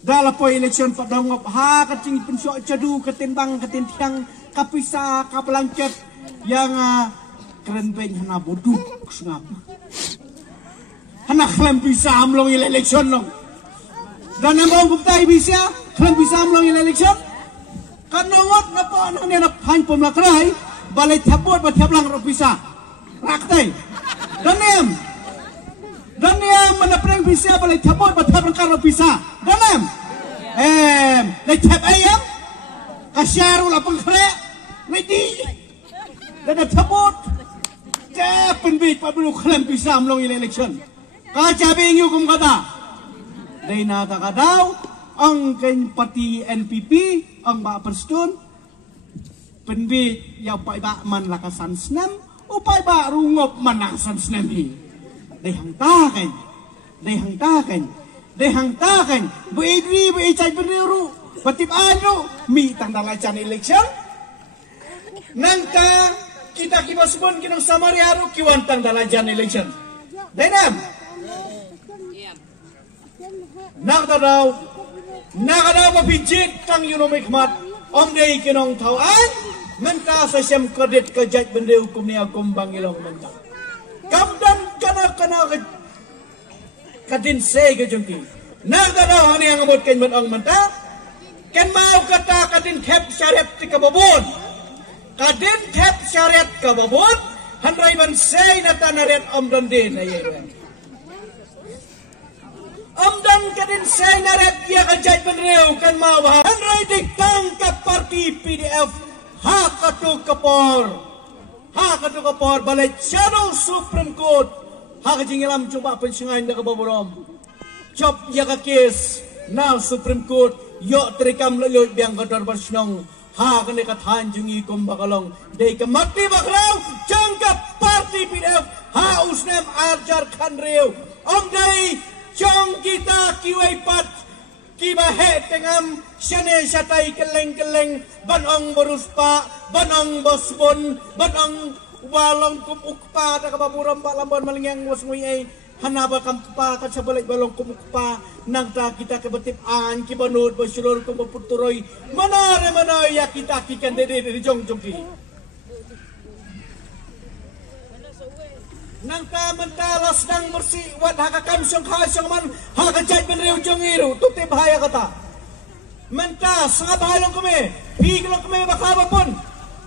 dalam po election padangop ha kacing pensok cadu ketimbang ketentiang kapisa kapelangket yang keren pen hana bodoh ngapa hana klan bisa amlong election long dan among kuptai bisa klan bisa amlong election karena wat napa anane na pan pemlakrai balai tapot ba taplang ro bisa raktai dan yang menapreng bisa balai tapot ba taplang karo bisa dalam le tap ayam kasyaru lapang kre ready dan tapot kapan bit pa belum klan bisa amlong election kacabe ngiu kum kata dai na ta kadaw ang ken pati NPP ang ba perstun penbit ya pai ba man lakasan snam upai ba rungop manasan snam hi dai hang ta kan bu idri bu icai pendiru patip anu mi tang dalacan election nangka kita kibasbon kinang samari aru kiwan tang dalacan election denam nakadaw mapijit kang yunomik mat om day kinong tawan menta sa siyam kredit kajat bende hukum ni akum bangilong menta kamdan kana kadin say kajungki nakadaw hani ang amot ken ang menta ken mau kata kadin khep syariat ti kababon kadin khep syariat kababon hanray man say na tanaret om dande na yewen amdan kadin say naret ya kajat benreu kan mau bah hanrai diktang ke parti PDF ha katu kapor balai channel Supreme Court ha kajingilam coba pensungai nda kaboborom job ya ka kes na Supreme Court yo trikam lelut biang kadar bersnong ha kene kathan jungi kum bakalong dei ke mati bakrau jangka parti PDF ha usnem arjar khanreu om dei Chong kita kiwai pat kibahe tengam syane syatai keleng banong boruspa banong bosbon banong walong kum ukpa da kababuram pa lambon malingyang wasmui ai hanaba kampa kasabalay balong kum ukpa nang ta kita kebetip an kibanut basulur kum puturoy manare ya kita kikan dede di jongki nang ta mentalas nang bersih wat hakakan syangka syangman hakajai benreu jongiru tuti bahaya kata menta sangat bahaya long kami pi long kami bakaba pun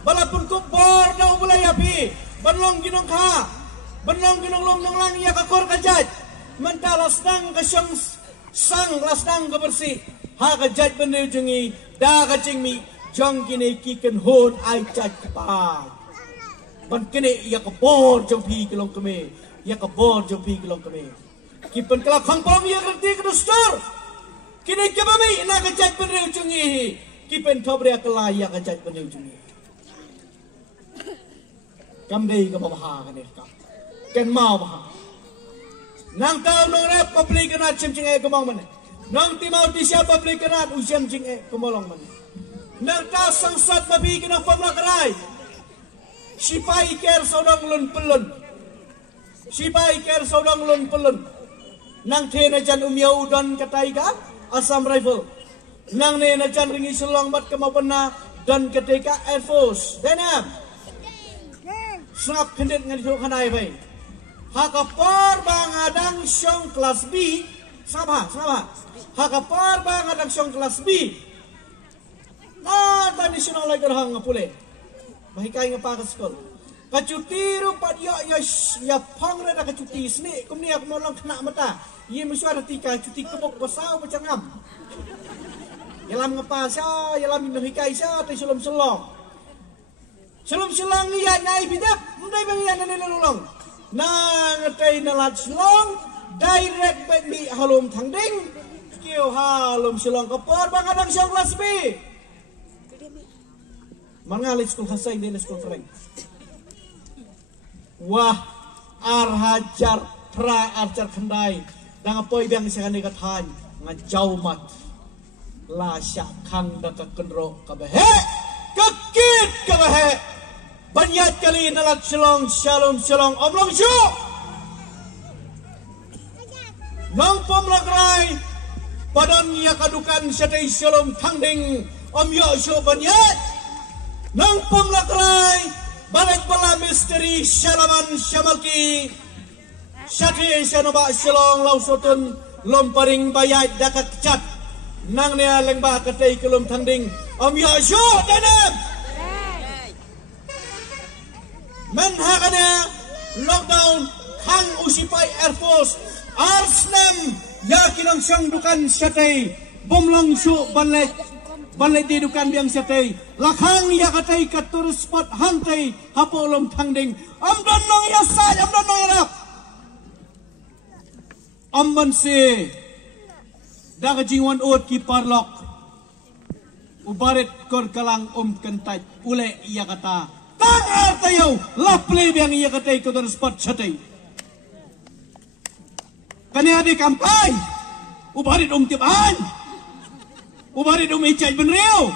balapun kupor na ubulaya pi banlong ginong ka banlong ginong long nang lang ya kakor kajat mentalas nang kasyang sang las nang kebersih hakajai benreu jongi da kacing mi jong kini kiken hon ai chat pa ban kene ya kabor jong pi kilong kami kipen kala khangpom ya kerti ke store kini kebami na kajat penreu jungi kipen thobre kala ya kajat penreu jungi kamdei ka babaha kane ka ken mau baha nang taw no rep public na chimching e kumong man nang timau tisya public na usiam ching e kumolong man nang ta sangsad mabi kina pamlakarai sipai ker saudang lun pelun nang the na jan umiau dan katai ka Assam Rifle nang ne na jan ringi selong bat kemapena dan ketika Air Force denam snap kendet ngadito kanai bai hakapar bangadang syong kelas B sama hakapar bangadang syong kelas B na tradisional lagi rahang ngapule bahikai ngapa ke sekolah kacuti rupa dia ya pangre da kacuti sini kumni aku molong kena mata ye musuh tika cuti kebok basau bacangam yalam ngapa sa yalam bahikai sa te selom iya nai bidap mundai bang iya nane lulong na ngatai nalat selong direct bet mi halom thangding kieu halom selong kapor bangadang syong kelas B mangalit school hasay din school friend wah arhajar kendai dang apoy biang sikan ikathan ngajau mat la syak kang da kakenro kabehe kakit kabehe banyat kali nalat shalom omlong syu nong pom lagrai Padon ia kadukan syatay shalom tangding om yo syo banyat. Nang pumlakray balik pala misteri syalaman syamalki. Syatay syanaba syalong lausotun lomparing bayat dakat cat. Nang niya lengba katay kelum tangding om yo syo danam. Menhakanya lockdown Kang Usipay Air Force Arsnam yakin ang siyang dukan syatay bomlong syu banlay di dukan biang syatay lakang yakatay katurus spot hantay hapolom tangding amdan nong yasay amdan nong yarap amban si dagajingwan ut ki parlok ubarit kor kalang kentaj ule yakata tangar tayo laple biang yakatay katurus spot syatay kanya di kampay, ubarit tipan, ubarit icay benriyo.